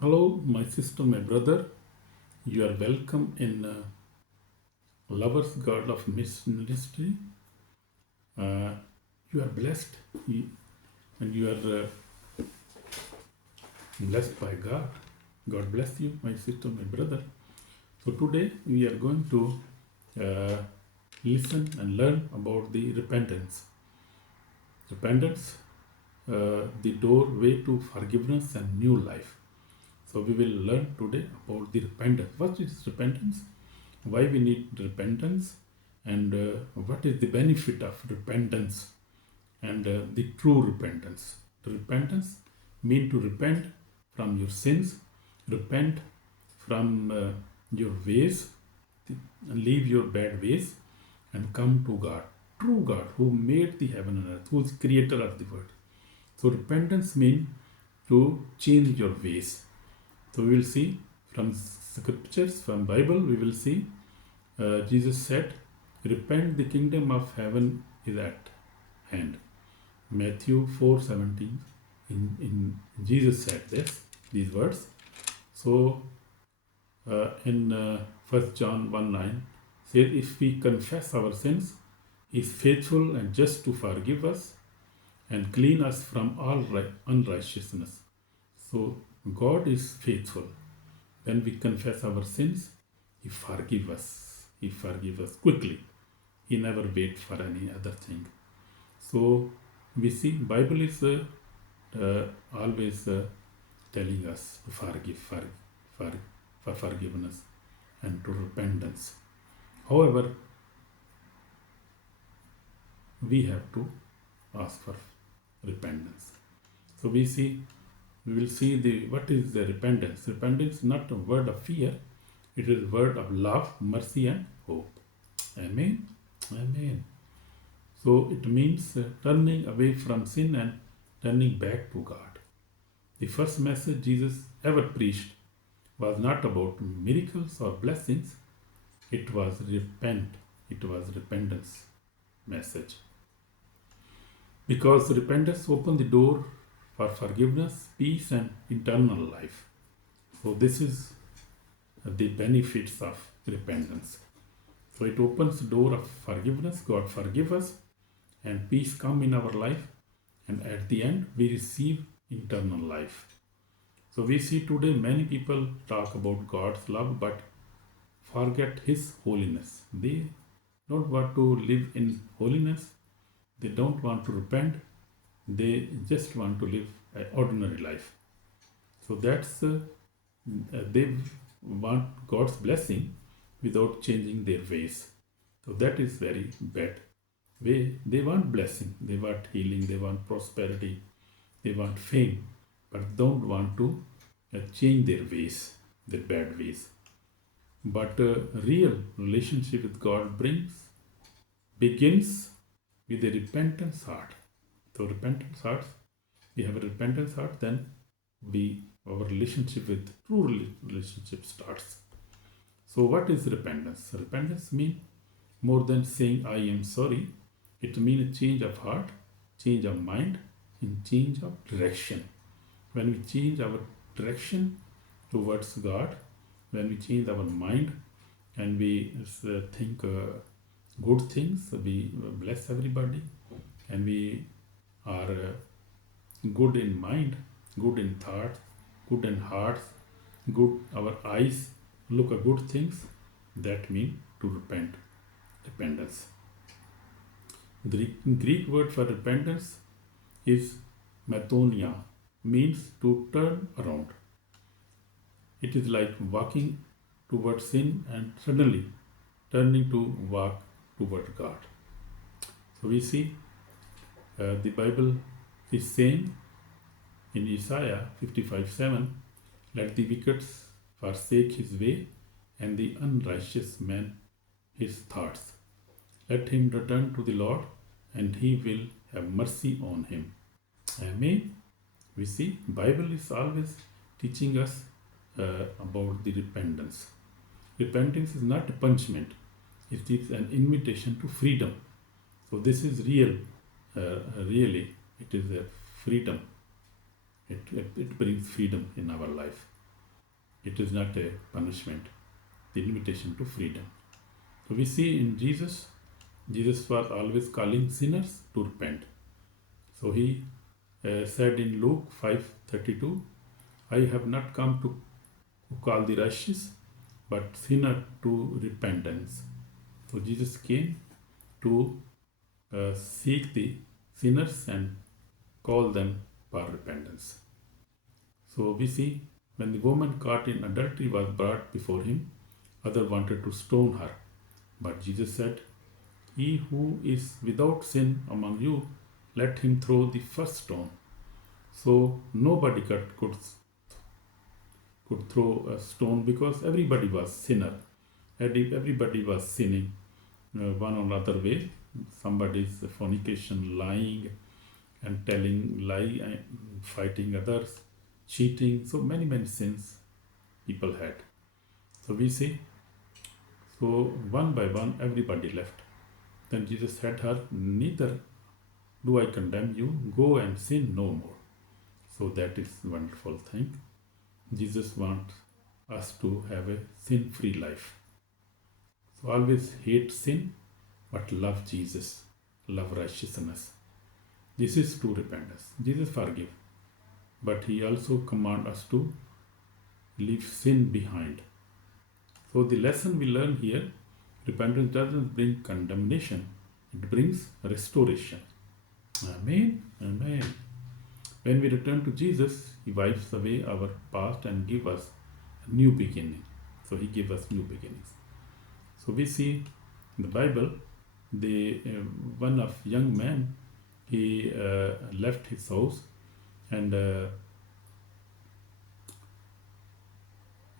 Hello, my sister, my brother. You are welcome in Lovers God of Ministry. Uh, you are blessed and you are blessed by God. God bless you, my sister, my brother. So today we are going to uh, listen and learn about the repentance. Repentance, the doorway to forgiveness and new life. So we will learn today about the repentance. What is repentance? Why we need repentance? And what is the benefit of repentance? And the true repentance. Repentance mean to repent from your sins, repent from your ways, and leave your bad ways, and come to God, true God, who made the heaven and earth, who is creator of the world. So repentance means to change your ways. So we will see from scriptures, from Bible, we will see Jesus said, repent, the kingdom of heaven is at hand. Matthew 4:17, in Jesus said these words. So in 1 John 1:9 says, if we confess our sins, he is faithful and just to forgive us and clean us from all unrighteousness. So God is faithful. When we confess our sins, he forgives us. He forgives us quickly. He never waits for any other thing. So we see Bible is always telling us to for forgiveness and to repentance. However, we have to ask for repentance. So we will see what is the repentance. Repentance is not a word of fear, it is a word of love, mercy, and hope. Amen. Amen. So it means turning away from sin and turning back to God. The first message Jesus ever preached was not about miracles or blessings, it was repentance message. Because repentance opened the door for forgiveness, peace, and eternal life. So this is the benefits of repentance. So it opens the door of forgiveness. God forgive us and peace come in our life, and at the end we receive eternal life. So we see today many people talk about God's love but forget his holiness. They don't want to live in holiness. They don't want to repent. They just want to live an ordinary life. So that's they want God's blessing without changing their ways. So that is very bad way. They want blessing, they want healing, they want prosperity, they want fame, but don't want to change their ways, their bad ways. But real relationship with God begins with a repentance heart. So repentance heart, we have a repentance heart, then our relationship with true relationship starts. So what is repentance? Repentance means more than saying I am sorry. It means a change of heart, change of mind, and change of direction. When we change our direction towards God, when we change our mind and we think good things, we bless everybody, and we are good in mind, good in thoughts, good in hearts, good our eyes look at good things, that means to repentance. The Greek word for repentance is metanoia, means to turn around. It is like walking towards sin and suddenly turning to walk toward God. So we see the Bible is saying in Isaiah 55:7, let the wicked forsake his way and the unrighteous man his thoughts. Let him return to the Lord, and he will have mercy on him. Amen. We see Bible is always teaching us about the repentance. Repentance is not a punishment; it is an invitation to freedom. So this is real. Really, it is a freedom. It brings freedom in our life. It is not a punishment, the invitation to freedom. So we see in Jesus, Jesus was always calling sinners to repent. So he said in Luke 5:32, I have not come to call the righteous, but sinner to repentance. So Jesus came to seek the sinners and call them for repentance. So we see when the woman caught in adultery was brought before him, others wanted to stone her. But Jesus said, he who is without sin among you, let him throw the first stone. So nobody could throw a stone because everybody was sinner. Everybody was sinning one or another way. Somebody's fornication, lying and telling lie, and fighting others, cheating. So many sins people had. So we see, so one by one everybody left. Then Jesus said her, neither do I condemn you, go and sin no more. So that is wonderful thing. Jesus wants us to have a sin-free life. So always hate sin, but love Jesus, love righteousness. This is true repentance. Jesus forgive, but he also commands us to leave sin behind. So the lesson we learn here, repentance doesn't bring condemnation, it brings restoration. Amen. Amen. When we return to Jesus, he wipes away our past and gives us a new beginning. So he gives us new beginnings. So we see in the Bible, one of young man, he left his house and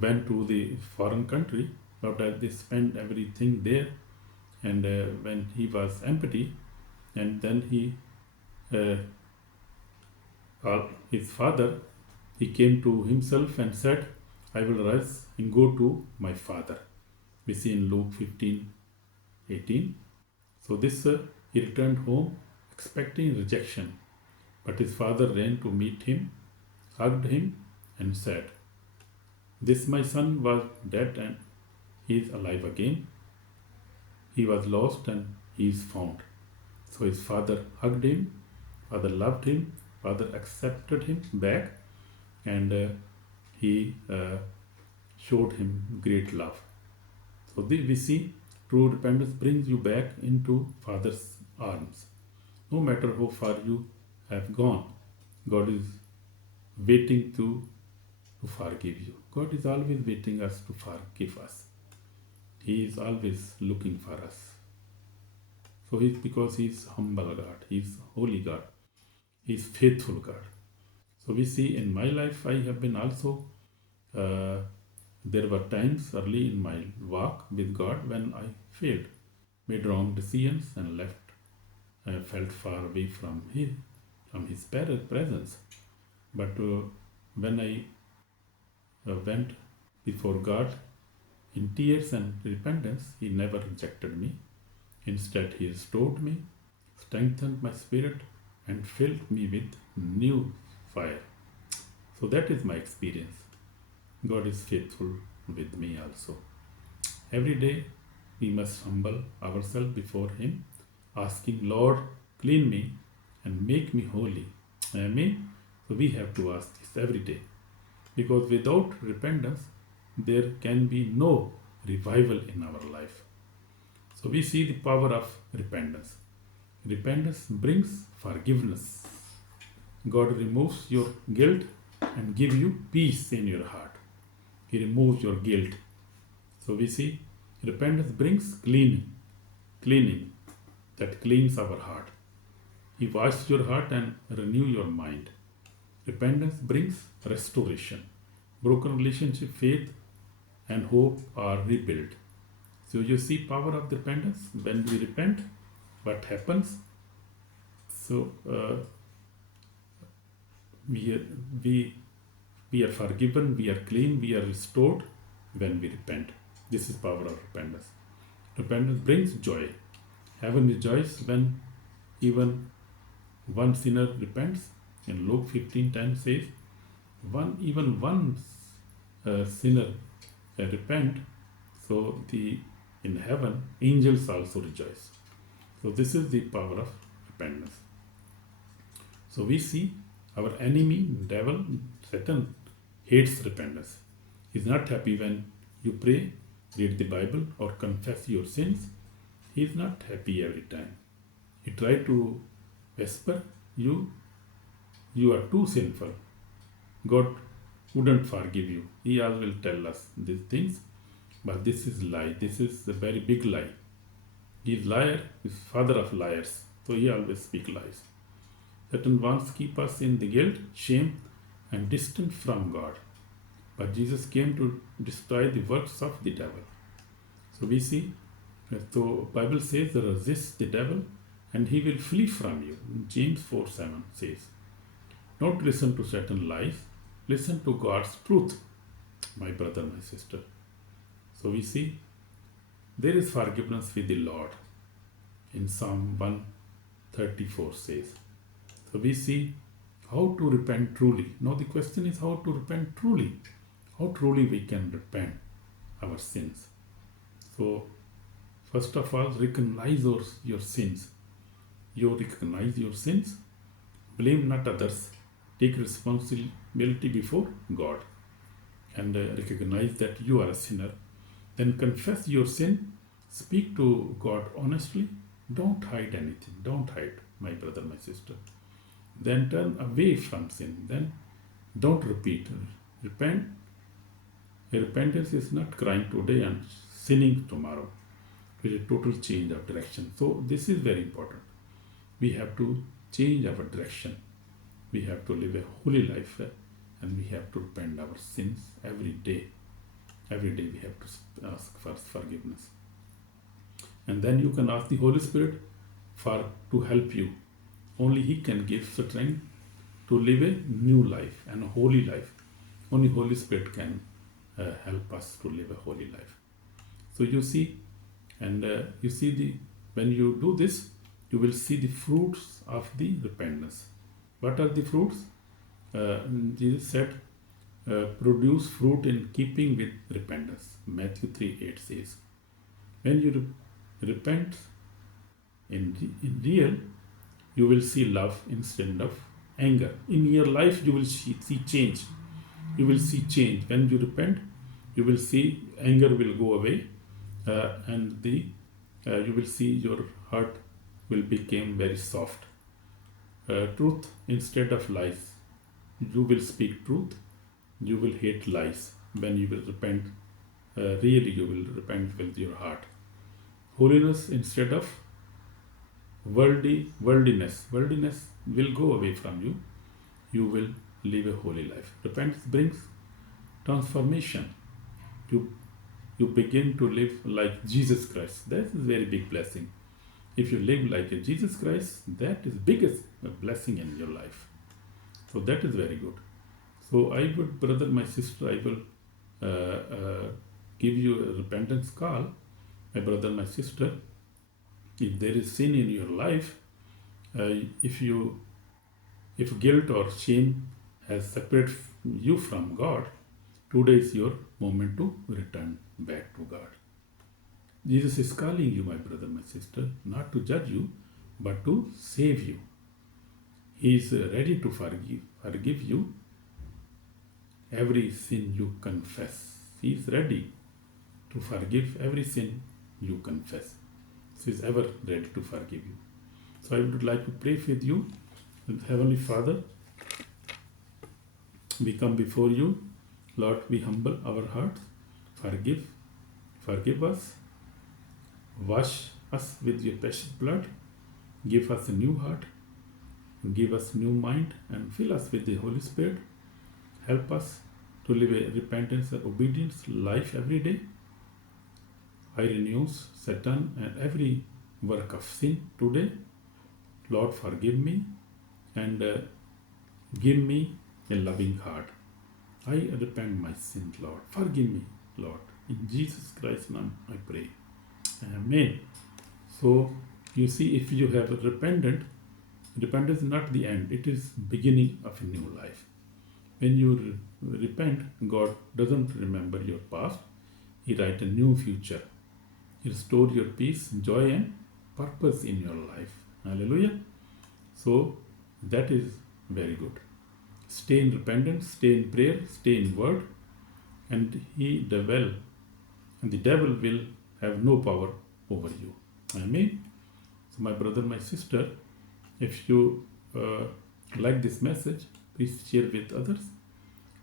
went to the foreign country, but they spent everything there, and when he was empty, and then he his father, he came to himself and said, I will rise and go to my father. We see in Luke 15:18. So this he returned home expecting rejection, but his father ran to meet him, hugged him, and said, this my son was dead and he is alive again. He was lost and he is found. So his father hugged him, father loved him, father accepted him back, and he showed him great love. So we see true repentance brings you back into Father's arms. No matter how far you have gone, God is waiting to forgive you. God is always waiting us to forgive us. He is always looking for us. So because He is humble God, He is holy God, He is faithful God. So we see in my life, I have been also, there were times early in my walk with God when I failed, made wrong decisions and left. I felt far away from His presence. But when I went before God in tears and repentance, He never rejected me. Instead, He restored me, strengthened my spirit, and filled me with new fire. So that is my experience. God is faithful with me also. Every day we must humble ourselves before Him, asking, Lord, clean me and make me holy. Amen. So we have to ask this every day, because without repentance there can be no revival in our life. So we see the power of repentance. Repentance brings forgiveness. God removes your guilt and gives you peace in your heart. He removes your guilt. So we see repentance brings cleaning that cleans our heart. He washes your heart and renew your mind. Repentance brings restoration. Broken relationship, faith, and hope are rebuilt. So you see power of repentance. When we repent, what happens? So we are forgiven, we are clean, we are restored when we repent. This is power of repentance. Repentance brings joy. Heaven rejoices when even one sinner repents. In Luke 15:10 says, even one sinner repent, so in heaven angels also rejoice. So this is the power of repentance. So we see our enemy, devil, Satan, hates repentance. He's not happy when you pray, read the Bible, or confess your sins. He's not happy every time. He tries to whisper, you are too sinful. God wouldn't forgive you. He always will tell us these things, but this is lie. This is a very big lie. He is liar, is father of liars. So he always speaks lies. Satan wants to keep us in the guilt, shame, and distant from God. But Jesus came to destroy the works of the devil. So we see, so Bible says, resist the devil and he will flee from you. James 4:7 says, don't listen to Satan's lies, listen to God's truth, my brother, my sister. So we see, there is forgiveness with the Lord. In Psalm 134 says. So we see how to repent truly. Now the question is how to repent truly. How truly we can repent our sins. So first of all, recognize your sins. You recognize your sins, blame not others, take responsibility before God, and recognize that you are a sinner. Then confess your sin, speak to God honestly, don't hide anything, don't hide, my brother, my sister. Then turn away from sin, then don't repeat. Repent. Repentance is not crying today and sinning tomorrow. It is a total change of direction. So this is very important. We have to change our direction. We have to live a holy life and we have to repent our sins every day. Every day we have to ask for forgiveness. And then you can ask the Holy Spirit to help you. Only He can give strength to live a new life and a holy life. Only Holy Spirit can help us to live a holy life. So you see, and when you do this, you will see the fruits of the repentance. What are the fruits? Jesus said, produce fruit in keeping with repentance. Matthew 3:8 says, when you repent in real, you will see love instead of anger. In your life, you will see change. You will see change. When you repent, you will see anger will go away, and you will see your heart will become very soft. Truth instead of lies. You will speak truth. You will hate lies. When you will repent, really you will repent with your heart. Holiness instead of worldliness. Worldliness will go away from you. You will live a holy life. Repentance brings transformation. You begin to live like Jesus Christ. That is a very big blessing. If you live like a Jesus Christ, that is biggest blessing in your life. So that is very good. So I would, brother, my sister, I will give you a repentance call. My brother, my sister, if there is sin in your life, if guilt or shame has separated you from God, today is your moment to return back to God. Jesus is calling you, my brother, my sister, not to judge you, but to save you. He is ready to forgive you every sin you confess. He is ready to forgive every sin you confess. He is ever ready to forgive you. So I would like to pray with you. Heavenly Father, we come before you. Lord, we humble our hearts. Forgive us. Wash us with your precious blood. Give us a new heart. Give us new mind and fill us with the Holy Spirit. Help us to live a repentance and obedience life every day. I renounce Satan and every work of sin today. Lord, forgive me and give me a loving heart. I repent my sins, Lord. Forgive me, Lord. In Jesus Christ's name I pray. Amen. So you see, if you have repented, repentance is not the end. It is beginning of a new life. When you repent, God doesn't remember your past. He writes a new future. He restores your peace, joy, and purpose in your life. Hallelujah. So that is very good. Stay in repentance, stay in prayer, stay in word, and the devil will have no power over you. Amen. So my brother, my sister, if you like this message, please share with others,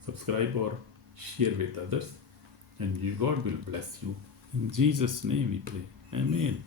subscribe or share with others, and God will bless you. In Jesus' name we pray. Amen.